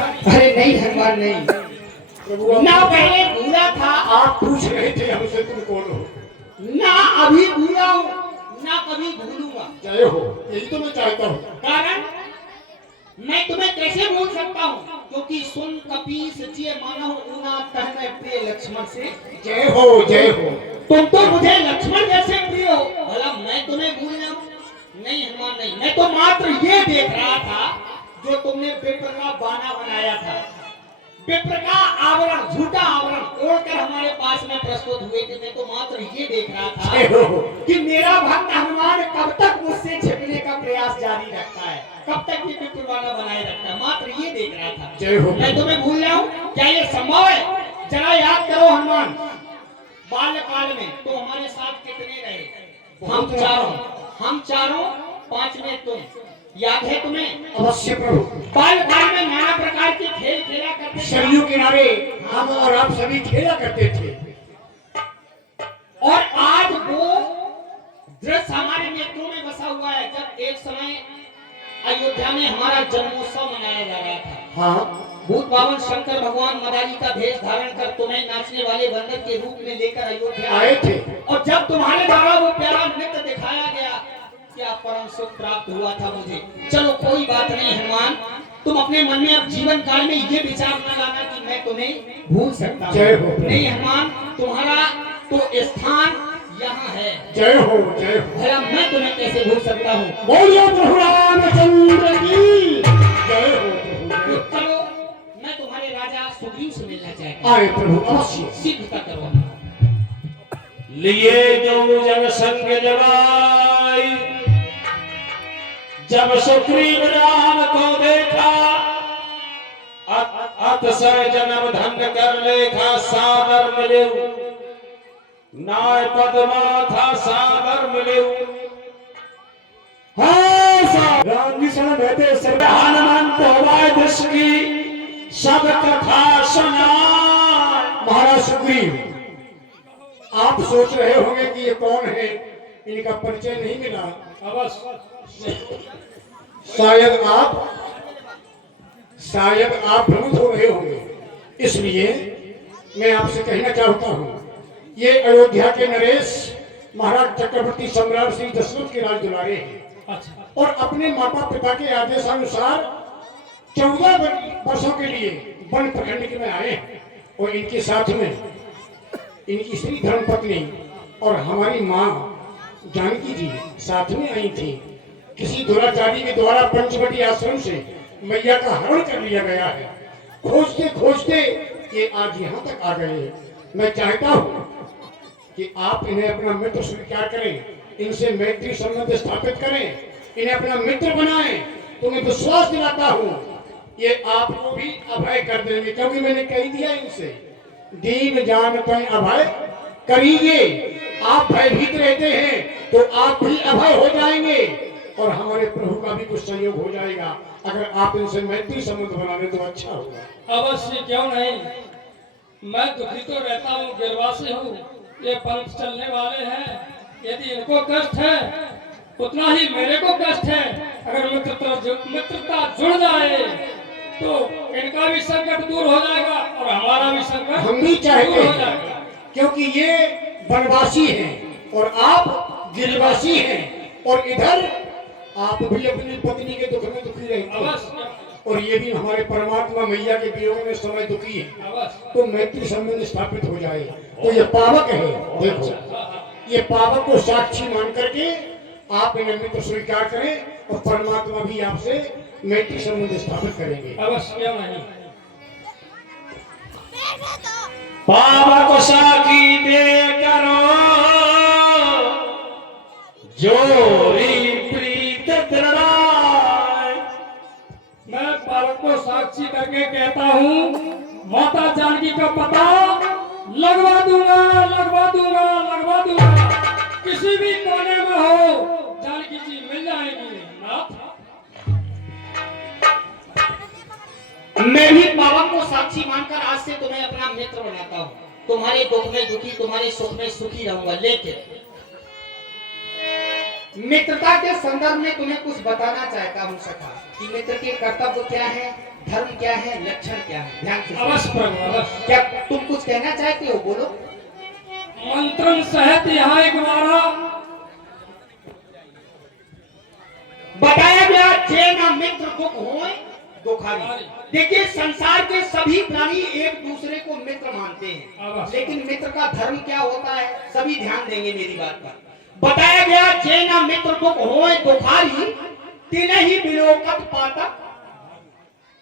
अरे नहीं हनुमान नहीं, ना पहले भूला था। आप पूछ रहे थे हमसे तुम कौन हो? ना अभी भूला हूँ, ना कभी भूलूंगा। जय हो, यही तो मैं चाहता हूँ। कारण मैं तुम्हें कैसे भूल सकता हूँ, क्योंकि सुन कपीस जिय मानहु ऊना कहने प्रिय लक्ष्मण से। जय हो, जय हो। तुम तो मुझे लक्ष्मण जैसे प्रिय हो, भला मैं तुम्हें भूल जाऊं? नहीं हनुमान नहीं, मैं तो मात्र ये देख रहा था जो तुमने विप्र का बाना बनाया था, विप्र का आवरण, झूठा आवरण ओढ़कर हमारे पास में प्रस्तुत हुए थे। मैं तो मात्र ये देख रहा था कि मेरा भक्त हनुमान कब तक मुझसे छिपने का प्रयास जारी रखता है, कब तक ये विप्र बाना बनाए रखता है, मात्र ये देख रहा था। जय हो। मैं तुम्हें भूल जाऊं? क्या ये संभव है? जरा याद करो हनुमान, बाल्यकाल में तुम हमारे साथ कितने रहे? हम चारों, 5 में तुम, याद है तुम्हें? अवश्य प्रभु। बाल्यकाल में नाना प्रकार के खेल खेला करते थे। सरयू किनारे हम और आप सभी खेला करते थे। और आज वो दृश्य हमारे नेत्रों में बसा हुआ है, जब एक समय अयोध्या में हमारा जन्मोत्सव मनाया जा रहा था। हाँ, भूत बावन शंकर भगवान मदारी का भेष धारण कर तुम्हें नाचने वाले बंदर के रूप में लेकर अयोध्या आए थे। और जब तुम्हारे द्वारा वो प्यारा नृत्य दिखाया गया, क्या परम सुख प्राप्त हुआ था मुझे। चलो कोई बात नहीं हनुमान, तुम अपने मन में अब जीवन काल में ये विचार न लाना कि मैं तुम्हें भूल सकता हूँ। जय हो। नहीं हनुमान, तुम्हारा तो स्थान यहाँ है। जय हो, जय हो। भला मैं तुम्हें कैसे भूल सकता हूँ? बोलिए प्रभु रामचंद्र की जय हो। तो चलो मैं तुम्हारे राजा सुग्रीव से मिलना चाहता हूँ। आए प्रभु, अवश्य। सिद्धता करो। लिए जो जन संग जगाई, जब सुग्रीव राम को देखा, अतसर जन्म धन्य कर लेखा, सादर मिले नाय पद्मा था, सादर मिले। हाँ राम जी सन रहते सर्व हनुमंत होवाय दृष्टि, सब कथा सुना। महाराज सुग्रीव, आप सोच रहे होंगे कि ये कौन है, इनका परिचय नहीं मिला। अवश्य शायद आप भ्रमित हो रहे होंगे, इसलिए मैं आपसे कहना चाहता हूँ, ये अयोध्या के नरेश महाराज चक्रवर्ती सम्राट श्री दशरथ के राज दुलारे हैं। और अपने माता पिता के आदेशानुसार 14 वर्षों के लिए वन प्रखंड में आए हैं। और इनके साथ में इनकी स्त्री धर्मपत्नी और हमारी माँ जानकी जी साथ में आई थी। किसी दुराचारी के द्वारा पंचवटी आश्रम से मैया का हरण कर लिया गया है। खोजते खोजते ये आज यहाँ तक आ गए। मैं चाहता हूँ कि आप इन्हें अपना मित्र स्वीकार करें, इनसे मैत्री संबंध स्थापित करें, इन्हें अपना मित्र बनाएं। तो मैं विश्वास दिलाता हूँ ये आपको भी अभय कर देंगे, क्योंकि मैंने कह दिया इनसे, दीन जान पर अभय करिए। आप भयभीत रहते हैं तो आप भी अभय हो जाएंगे और हमारे प्रभु का भी कुछ सहयोग हो जाएगा। अगर आप इनसे मैत्री संबंध बना ले तो अच्छा होगा। अवश्य, क्यों नहीं। मैं दुखी तो रहता हूँ, गिरवासी हूँ, ये पंथ चलने वाले हैं। यदि इनको कष्ट है उतना ही मेरे को कष्ट है। अगर मित्रता जुड़ जाए तो इनका भी संकट दूर हो जाएगा और हमारा भी संकट हम भी चाहते दूर हो हैं, जाएगा। क्योंकि ये वनवासी हैं और आप गिरवासी हैं और इधर आप भी अपनी पत्नी के दुख में दुखी रहते हैं अवश्य, और ये भी हमारे परमात्मा मैया के वियोग में समय दुखी है। अवश्य। तो मैत्री संबंध स्थापित हो जाए। तो ये पावक है, देखो ये पावक को साक्षी मान करके आप इन्हें मित्र स्वीकार करें और परमात्मा भी आपसे मैत्री संबंध स्थापित करेंगे। अवश्य, क्यों नहीं। पावक साखी दे करो, जोरी प्रीत दृढ़ाय। मैं पावक को साक्षी करके कहता हूँ, माता जानकी का पता लगवा दूंगा, लगवा दूंगा, लगवा दूंगा। किसी भी कोने में हो जानकी जी मिल जाएगी। नाथ, मैं भी पावक को साक्षी मानकर आज से तुम्हें अपना मित्र बनाता हूँ। तुम्हारे दुख में दुखी, तुम्हारे सुख में सुखी रहूंगा। लेकिन मित्रता के संदर्भ में तुम्हें कुछ बताना चाहता हूँ सखा कि मित्र के कर्तव्य क्या है, धर्म क्या है, लक्षण क्या है। ध्यान से सुनो। अवश्य प्रभु अवश्य। क्या तुम कुछ कहना चाहते हो? बोलो। मंत्रन सहित यहाँ एक बारा बताया गया जे ना मित्र दुख होए दुखारी। देखिए संसार के सभी प्राणी एक दूसरे को मित्र मानते हैं, लेकिन मित्र का धर्म क्या होता है सभी ध्यान देंगे मेरी बात पर। बताया गया जे ना मित्र दुख होए दुखारी तिन्हें ही विलोकत पातक।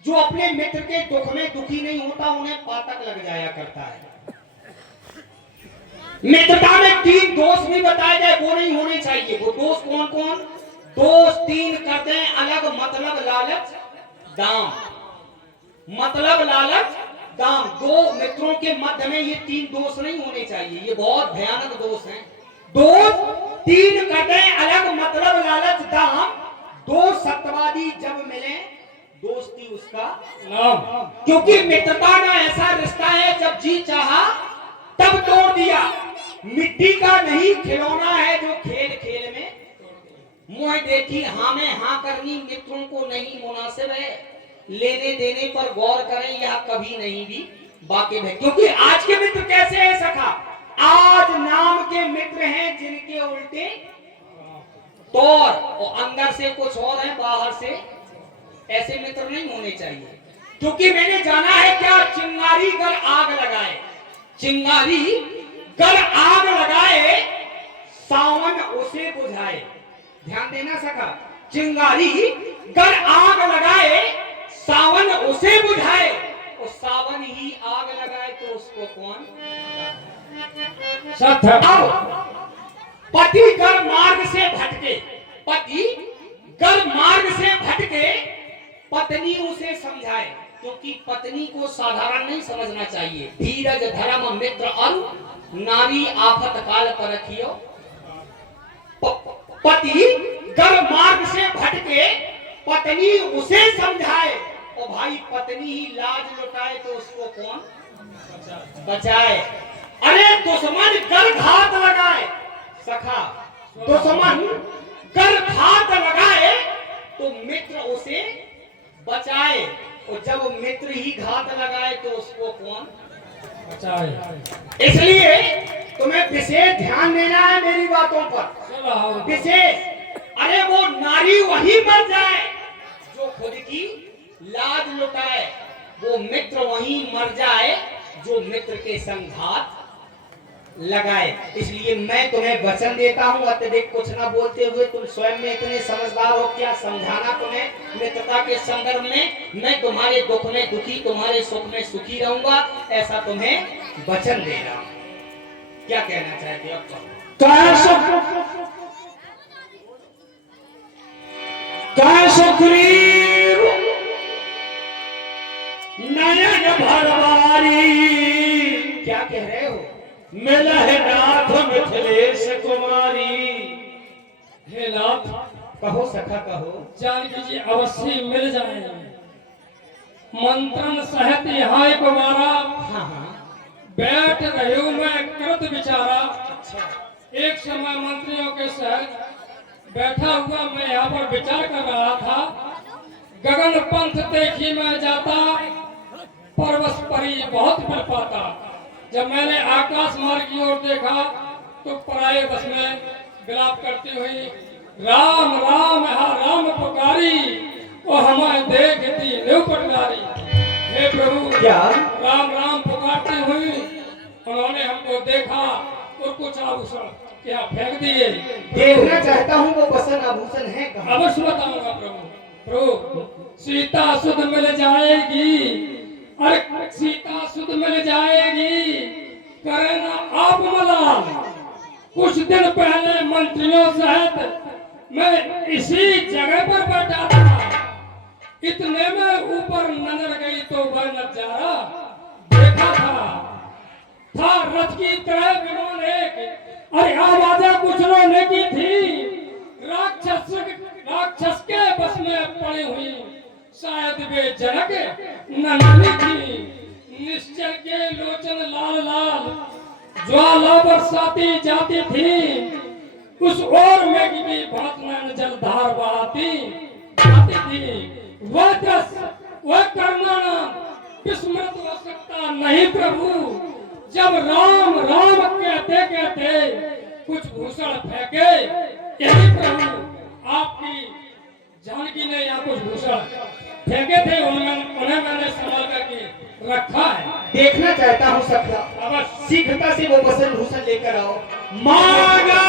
जो अपने मित्र के दुख में दुखी नहीं होता उन्हें पातक लग जाया करता है। मित्रता में 3 दोष भी बताए गए, वो नहीं होने चाहिए। वो दोष कौन कौन? दोष 3 करते हैं अलग, मतलब लालच दाम। मतलब लालच दाम, 2 मित्रों के मध्य में ये 3 दोष नहीं होने चाहिए, ये बहुत भयानक दोष हैं। दोष 3 करते हैं अलग, मतलब लालच दाम। 2 सत्यवादी जब मिले दोस्ती उसका नाम। क्योंकि मित्रता का ऐसा रिश्ता है जब जी चाहा तब तोड़ दिया। मिट्टी का नहीं खिलौना है जो खेल खेल में मुंह देखी हाँ में हाँ करनी मित्रों को नहीं मुनासिब है। लेने देने पर गौर करें या कभी नहीं भी वाकिफ है। क्योंकि आज के मित्र कैसे है सखा? आज नाम के मित्र हैं जिनके उल्टे तौर और अंदर से कुछ और है, बाहर से ऐसे मित्र नहीं होने चाहिए। क्योंकि मैंने जाना है क्या, चिंगारी गर आग लगाए, चिंगारी गर आग लगाए सावन उसे बुझाए। ध्यान देना सखा, चिंगारी गर आग लगाए सावन उसे बुझाए, और सावन ही आग लगाए तो उसको कौन? पति गर मार्ग से भटके, पति गर मार्ग से भटके पत्नी उसे समझाए। क्योंकि पत्नी को साधारण नहीं समझना चाहिए। धीरज धर्म मित्र अरु नारी आफत काल पर रखियो। पति गर मार्ग से भटके पत्नी उसे समझाए, और भाई पत्नी ही लाज लुटाए तो उसको कौन बचाए। अरे दुश्मन गर घात लगाए सखा, दुश्मन गर घात लगाए तो मित्र उसे बचाए, और जब मित्र ही घात लगाए तो उसको कौन बचाए। इसलिए तुम्हें विशेष ध्यान देना है मेरी बातों पर, विशेष। अरे वो नारी वही मर जाए जो खुद की लाज लुटाए, वो मित्र वही मर जाए जो मित्र के संघात लगाए। इसलिए मैं तुम्हें वचन देता हूं, अत्यधिक कुछ ना बोलते हुए, तुम स्वयं में इतने समझदार हो क्या समझाना तुम्हें मित्रता के संदर्भ में। मैं तुम्हारे दुख में दुखी, तुम्हारे सुख में सुखी रहूंगा, ऐसा तुम्हें वचन दे रहा हूं। क्या कहना चाहते हो? सुग्रीव नयन भरवारी। क्या कह रहे हो? मिला है नाथ मिथिलेश कुमारी। हे नाथ, कहो सखा कहो। जानकी जी अवश्य मिल जाए। मंत्रन सहित यहाँ एक बारा बैठ रहे हूँ मैं कृत विचारा। एक समय मंत्रियों के साथ बैठा हुआ मैं यहाँ पर विचार कर रहा था। गगन पंथ देखी मैं जाता, परवश परी बहुत मिल पाता। जब मैंने आकाश मार्ग की ओर देखा तो पराये बस में विलाप करती हुई राम राम हा राम पुकारी, और हमें देखती न्यू पटनारी। हे प्रभु, क्या राम राम पुकारती हुई उन्होंने हमको देखा और कुछ आभूषण क्या फेंक दिए। देखना चाहता हूँ वो वसन आभूषण है कहाँ? अवश्य बताऊंगा प्रभु। प्रभु, सीता सुध मिल जाएगी, अरे सीता सुध मिल जाएगी, करे ना आप मलाल। कुछ दिन पहले मंत्रियों सहित मैं इसी जगह पर बैठा था। इतने में ऊपर नजर गई तो वह नजारा देखा था रथ की तरह विमान एक। अरे आवाजें कुछ रोने की थी, राक्षस के बस में पड़ी हुई, शायद वे जनक ननानी थी। निश्चल के लोचन लाल लाल ज्वाला बरसाती जाती थी। उस और में की बात में जलधार बहाती आती थी। वह दस वह करना विस्मृत हो सकता नहीं प्रभु। जब राम राम कहते कहते कुछ भूषण फेंके, यही प्रभु आपकी जानकी ने या कुछ भूषण फेंके थे, उन्हें मैंने संभाल करके रखा है। देखना चाहता हूँ सखा, अवश्य। शीघ्रता से वो वस्त्र भूषण लेकर आओ। मांगा